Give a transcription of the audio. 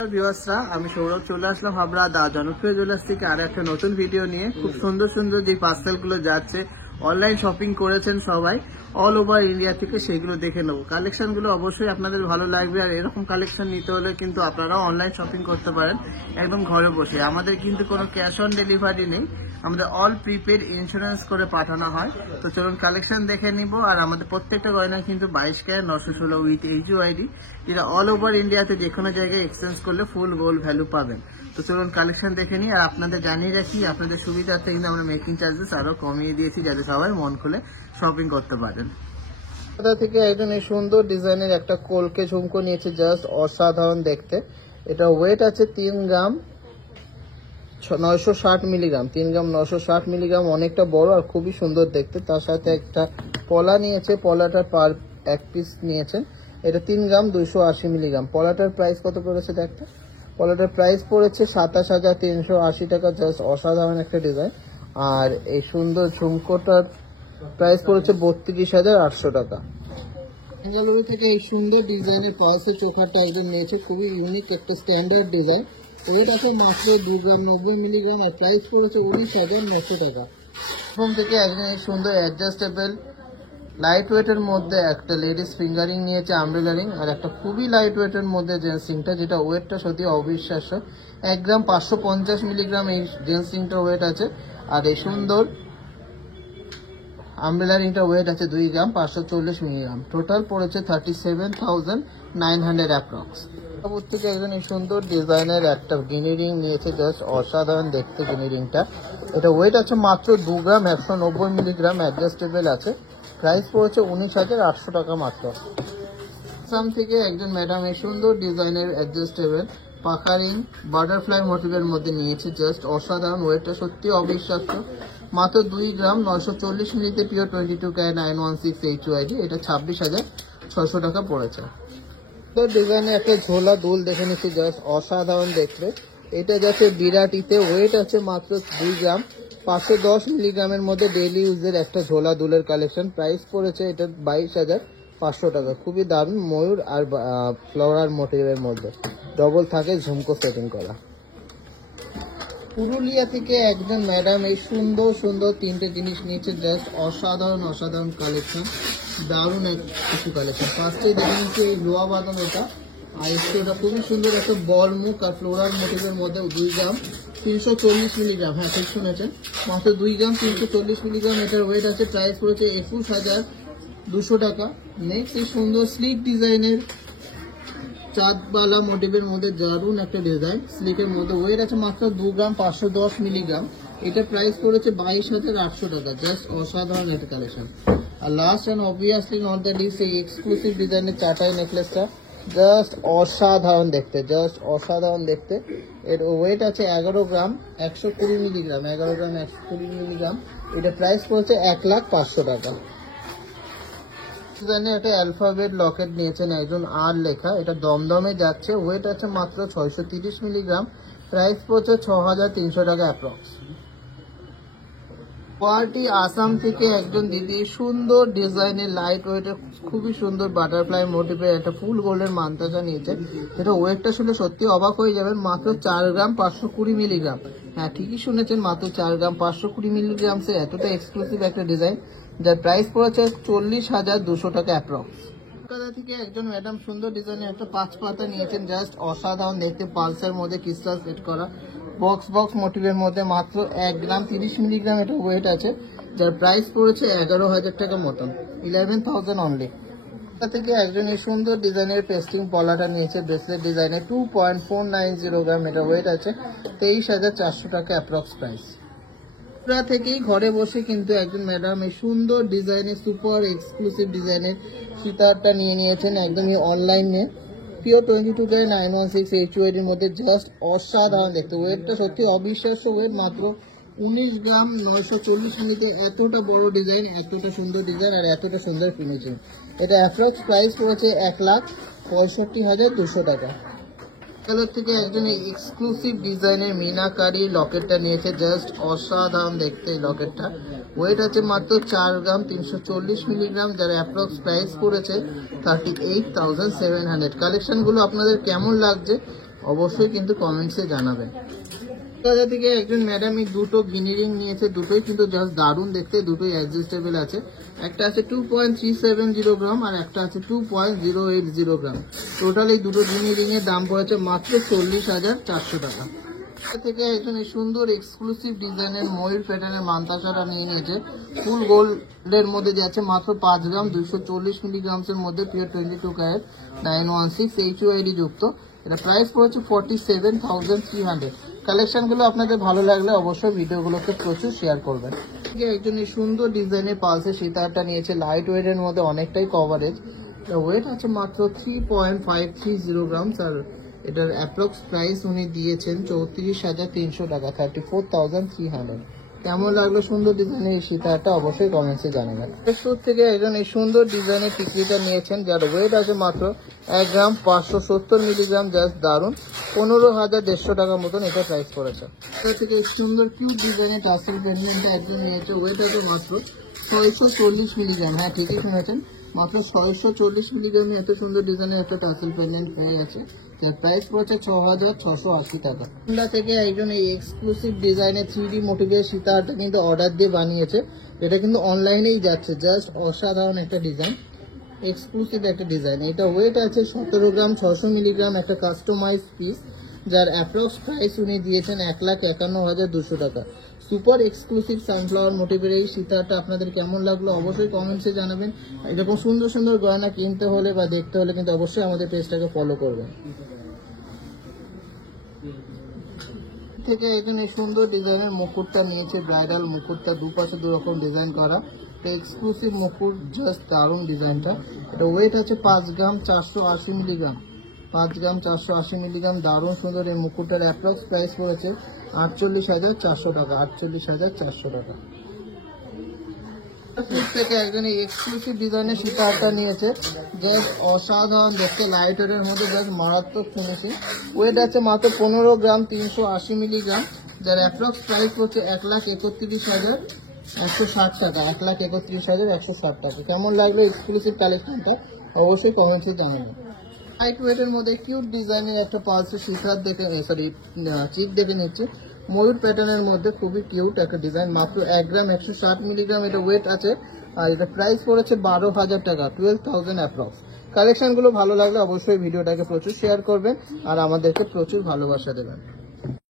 ভিউয়ার্সরা, আমি সৌরভ চলে আসলাম হাবড়া দা জনপ্রিয় জুয়েলার্স থেকে আর একটা নতুন ভিডিও নিয়ে। খুব সুন্দর সুন্দর যে পার্সেলগুলো যাচ্ছে, অনলাইন শপিং করেছেন সবাই অল ওভার ইন্ডিয়া থেকে, সেগুলো দেখে নেবো। কালেকশনগুলো অবশ্যই আপনাদের ভালো লাগবে, আর এরকম কালেকশন নিতে হলে কিন্তু আপনারাও অনলাইন শপিং করতে পারেন একদম ঘরে বসে। আমাদের কিন্তু কোনো ক্যাশ অন ডেলিভারি নেই, আমাদের অল প্রিপেড ইন্স্যুরেন্স করে পাঠানো হয়। তো চলুন কালেকশন দেখে নিব। আর আমাদের প্রত্যেকটা গয়না কিন্তু 22 ক্যারেট 916 উইথ এইচইউআইডি, যেটা অল ওভার ইন্ডিয়াতে যে কোনো জায়গায় এক্সচেঞ্জ করলে ফুল গোল্ড ভ্যালু পাবেন। তো চলুন কালেকশন দেখে নিই। আর আপনাদের জানিয়ে রাখি, আপনাদের সুবিধার্থে কিন্তু আমরা মেকিং চার্জেস আরো কমিয়ে দিয়েছি, যাতে সবাই মন খুলে শপিং করতে পারেন। থেকে একজন এই সুন্দর ডিজাইনের একটা কলকে ঝুমকো নিয়েছে, জাস্ট অসাধারণ দেখতে। এটা ওয়েট আছে 3 গ্রাম 960 মিলিগ্রাম, 3 গ্রাম 960 মিলিগ্রাম, অনেকটা বড় আর খুবই সুন্দর দেখতে। তার সাথে একটা পলা নিয়েছে, পলাটার পার এক পিস নিয়েছেন। এটা 3 গ্রাম 280 মিলিগ্রাম। পলাটার প্রাইস কত পড়েছে দেখতে? পলাটার প্রাইস পড়েছে 27,380 টাকা। জাস্ট অসাধারণ একটা ডিজাইন। আর এই সুন্দর ঝুমকোটার প্রাইস পড়েছে 32,800 টাকা। বেঙ্গালুরু থেকে এই সুন্দর ডিজাইনের পালসের চোখারটা একজন নিয়েছে, খুবই ইউনিক একটা স্ট্যান্ডার্ড ডিজাইন। ওয়েট আছে মাত্র 2 গ্রাম 90 মিলিগ্রাম আর প্রাইস পড়েছে 19,900 টাকা। প্রথম থেকে একজন এই সুন্দর অ্যাডজাস্টেবল লাইট ওয়েটের মধ্যে একটা লেডিস ফিঙ্গারিং নিয়েছে, আমব্রেলা রিং, আর একটা খুবই লাইট ওয়েটের মধ্যে জেন্টস রিংটা, যেটা ওয়েটটা সত্যি অবিশ্বাস্য। 1 গ্রাম 550 মিলিগ্রাম এই জেন্টস রিংটা ওয়েট আছে। আর এই সুন্দর আমব্রেলা রিংটা ওয়েট আছে 2 গ্রাম 540 মিলিগ্রাম। টোটাল পড়েছে 37,900 অ্যাপ্রক্স। থেকে একজন এই সুন্দর ডিজাইনের একটা গিনি রিং নিয়েছে, জাস্ট অসাধারণ দেখতে গিনি রিংটা। এটা ওয়েট আছে মাত্র 2 গ্রাম 190 মিলিগ্রাম, অ্যাডজাস্টেবল আছে। প্রাইস পড়েছে 19,800 টাকা মাত্র। আসাম থেকে একজন ম্যাডাম এই সুন্দর ডিজাইনের অ্যাডজাস্টেবল পাখা রিং বাটারফ্লাই মোটিভের মধ্যে নিয়েছে, জাস্ট অসাধারণ। ওয়েটটা সত্যি অবিশ্বাস্য, মাত্র 2 গ্রাম 940 মিলিতে, পিওর 22 ক্যারেট 916 এইচইউআইডি। এটা 26,600 টাকা পড়েছে। তো ডিজাইনে একটা ঝোলা দুল দেখে নিচ্ছি, জাস্ট অসাধারণ দেখতে। এটা যাচ্ছে বিরাটিতে, ওয়েট আছে মাত্র 2 গ্রাম 510 মিলিগ্রামের মধ্যে, ডেইলি ইউজের একটা ঝোলা দুলের কালেকশন। প্রাইস পড়েছে এটা 22,500 টাকা। খুবই দারুণ, ময়ূর আর ফ্লাওয়ার মোটিভের মধ্যে, ডবল থাকে ঝুমকো সেটিং করা। পুরুলিয়া থেকে একজন ম্যাডাম এই সুন্দর সুন্দর 3টে জিনিস নিয়েছে, জাস্ট অসাধারণ অসাধারণ কালেকশন, দারুণ কিছু কালেকশন। ফার্স্টে দেখে নিচ্ছে এই লোয়া বাঁধন, ওটা আর ওটা খুবই সুন্দর একটা বল মুখ আর ফ্লোরাল মোটিভের মধ্যে, 2 গ্রাম 340 মিলিগ্রাম। হ্যাঁ, ঠিক শুনেছেন, মাত্র 2 গ্রাম 340 মিলিগ্রাম এটার ওয়েট আছে। প্রাইস পড়েছে 21,200 টাকা। নেক্সট এই সুন্দর স্লিক ডিজাইনের চাঁদবালা মোটিভের মধ্যে দারুণ একটা ডিজাইন, স্লিকের মধ্যে, ওয়েট আছে মাত্র 2 গ্রাম 510 মিলিগ্রাম। এটা প্রাইস পড়েছে 22,800 টাকা। জাস্ট অসাধারণ একটা কালেকশন। আর last and obviously not the list, এই এক্সক্লুসিভ ডিজাইনের চাটাই নেকলেসটা, জাস্ট অসাধারণ দেখতে, জাস্ট অসাধারণ দেখতে। এর ওয়েট আছে 11 গ্রাম 120 মিলিগ্রাম, 11 গ্রাম 120 মিলিগ্রাম। এটা প্রাইস পড়েছে 1,05,000 টাকা। ডিজাইনের একটা অ্যালফাবেট লকেট নিয়েছেন একজন, আর লেখা, এটা দমদমে যাচ্ছে। ওয়েট আছে মাত্র 630 মিলিগ্রাম। প্রাইস পড়ছে 6,300 টাকা অ্যাপ্রক্স। গুয়াহাটি আসাম থেকে একজন দিদি সুন্দর ডিজাইনের লাইট ওয়েটের খুবই সুন্দর বাটারফ্লাই মোটিভের একটা ফুল গোল্ডের মান্তাজা নিয়েছে, যেটা ওয়েটটা শুনে সত্যি অবাক হয়ে যাবেন, মাত্র 4 গ্রাম 520 মিলিগ্রাম। হ্যাঁ, ঠিকই শুনেছেন, মাত্র 4 গ্রাম 520 মিলিগ্রাম। সে এতটা এক্সক্লুসিভ একটা ডিজাইন, যার প্রাইস পড়েছে 40,200 টাকা অ্যাপ্রক্স। কলকাতা থেকে একজন ম্যাডাম সুন্দর ডিজাইনের একটা 5 পাতা নিয়েছেন, জাস্ট অসাধারণ দেখতে, পালসের মধ্যে ক্রিস্টাল সেট করা, বক্স বক্স মোটিভের মধ্যে, মাত্র 1 গ্রাম 30 মিলিগ্রাম এটা ওয়েট আছে, যার প্রাইস পড়েছে 11,000 টাকা মতন, 11,000 অনলি। থেকে একজন এই সুন্দর ডিজাইনের পেস্টিং পলাটা নিয়েছে, ব্রেসলেট ডিজাইনের 2.490 গ্রাম, এটা ওয়েট আছে 23,400 টাকা অ্যাপ্রক্স প্রাইস। থেকেই ঘরে বসে কিন্তু একজন ম্যাডাম এই সুন্দর ডিজাইনের সুপার এক্সক্লুসিভ ডিজাইনের সীতারটা নিয়ে নিয়েছেন একদমই অনলাইনে, পিওর 22 ক্যারেট 916 এইচইউআইডির মধ্যে, জাস্ট অসাধারণ দেখতে। ওয়েটটা সত্যি অবিশ্বাস্য, ওয়েট মাত্র 19 গ্রাম 940 মিনিটে। এতটা বড় ডিজাইন, এতটা সুন্দর ডিজাইন আর এতটা সুন্দর ফিনিশিং। এটা অ্যাপ্রক্স প্রাইস পড়েছে 1,65,200 টাকা। কালার থেকে একজন এক্সক্লুসিভ ডিজাইনের মিনাকারি লকেটটা নিয়েছে, জাস্ট অসাধারণ দেখতে এই লকেটটা। ওয়েট আছে মাত্র 4 গ্রাম 340 মিলিগ্রাম, যার অ্যাপ্রক্স প্রাইস পড়েছে 38,700। কালেকশনগুলো আপনাদের কেমন লাগছে অবশ্যই কিন্তু কমেন্টসে জানাবেন। বাজার থেকে একজন ম্যাডাম এই দুটো গিনি রিং নিয়েছে, দুটোই কিন্তু জাস্ট দারুণ দেখতে, দুটোই অ্যাডজাস্টেবল আছে। একটা আছে 2.370 গ্রাম আর একটা আছে 2.080 গ্রাম। টোটাল এই দুটো গিনি রিং এর দাম পড়েছে মাত্র 40,400 টাকা। থেকে একজন এই সুন্দর এক্সক্লুসিভ ডিজাইনের ময়ূর প্যাটার্নের মান্তাসাটা নিয়ে নিয়েছে, ফুল গোল্ডের মধ্যে যাচ্ছে মাত্র 5 গ্রাম 240 মিলিগ্রামসের মধ্যে, পিওর 22 ক্যারেট 916 HUID যুক্ত। এটা প্রাইস পড়েছে 47,300। কালেকশনগুলো আপনাদের ভালো লাগলে অবশ্যই ভিডিওগুলোকে প্রচুর শেয়ার করবেন। একজন এই সুন্দর ডিজাইনের পালসে সীতাহারটা নিয়েছে, লাইট ওয়েটের মধ্যে অনেকটাই কভারেজ। ওয়েট আছে মাত্র 3.530 গ্রাম। আর এটার অ্যাপ্রক্স প্রাইস উনি দিয়েছেন 34,300 টাকা, 34,300। কেমন লাগলো সুন্দর ডিজাইনের এই সীতাহারটা অবশ্যই কমেন্টসে জানাবেন। সুর থেকে একজন এই সুন্দর ডিজাইনের টিকলিটা নিয়েছেন, যার ওয়েট আছে মাত্র 1 গ্রাম 570 মিলিগ্রাম। জাস্ট দারুণ, 15,150 টাকার মতন এটা প্রাইস পড়েছে। এর থেকে সুন্দর কিউট ডিজাইনের টাসেল পেন্ডেন্টটা একজন নিয়েছে, ওয়েট আছে মাত্র 640 মিলিগ্রাম। হ্যাঁ, ঠিকই শুনেছেন, মাত্র 640 মিলিগ্রামে এত সুন্দর ডিজাইনের একটা টাসেল পেন্ডেন্ট পেয়ে গেছে। যার প্রাইস পড়েছে 6,680 টাকা। আমরা থেকে একজন এই এক্সক্লুসিভ ডিজাইনের 3D মোটিভের সীতাহারটা কিন্তু অর্ডার দিয়ে বানিয়েছে। এটা কিন্তু অনলাইনেই যাচ্ছে, জাস্ট অসাধারণ একটা ডিজাইন, এক্সক্লুসিভ একটা ডিজাইন। এটা ওয়েট আছে 17 গ্রাম 600 মিলিগ্রাম, একটা কাস্টমাইজ পিস, যার অ্যাপ্রক্স প্রাইস উনি দিয়েছেন 1,51,200 টাকা। সুপার এক্সক্লুসিভ সানফ্লাওয়ার মোটিভের এই সীতাহারটা আপনাদের কেমন লাগলো অবশ্যই কমেন্টসে জানাবেন। এরকম সুন্দর সুন্দর গয়না কিনতে হলে বা দেখতে হলে কিন্তু অবশ্যই আমাদের পেজটাকে ফলো করবেন। থেকে একজন এই সুন্দর ডিজাইনের মুকুটটা নিয়েছে, ব্রাইডাল মুকুটটা, দুপাশে দুরকম ডিজাইন করা, এক্সক্লুসিভ মুকুট, জাস্ট দারুণ ডিজাইনটা। এটা ওয়েট আছে 5 গ্রাম 480 মিলিগ্রাম, 5 গ্রাম 480 মিলিগ্রাম। দারুণ সুন্দর এই মুকুটটার অ্যাপ্রক্স প্রাইস পড়েছে 48,400 টাকা, 48,400 টাকা। থেকে একজন এই এক্সক্লুসিভ ডিজাইনের সীতাহারটা নিয়েছে, জাস্ট অসাধারণ দেখতে, লাইট ওয়েটের মধ্যে জাস্ট মারাত্মক ফিনিশিং। ওয়েট আছে মাত্র 15 গ্রাম 380 মিলিগ্রাম, যার অ্যাপ্রক্স প্রাইস হচ্ছে 1,31,160 টাকা, 1,31,160 টাকা। কেমন লাগলো এক্সক্লুসিভ কালেকশনটা অবশ্যই কমেন্টসে জানাবেন। লাইট ওয়েটের মধ্যে কিউট ডিজাইনের একটা পালসের সীতাহার দেখে, চিক দেখে নিচ্ছে, ময়ূর প্যাটার্নের মধ্যে খুবই কিউট একটা ডিজাইন, মাত্র 1 গ্রাম 160 মিলিগ্রাম এটা ওয়েট আছে। আর এটা প্রাইস পড়েছে 12,000 টাকা, 12,000 অ্যাপ্রক্স। কালেকশনগুলো ভালো লাগলে অবশ্যই ভিডিওটাকে প্রচুর শেয়ার করবেন আর আমাদেরকে প্রচুর ভালোবাসা দেবেন।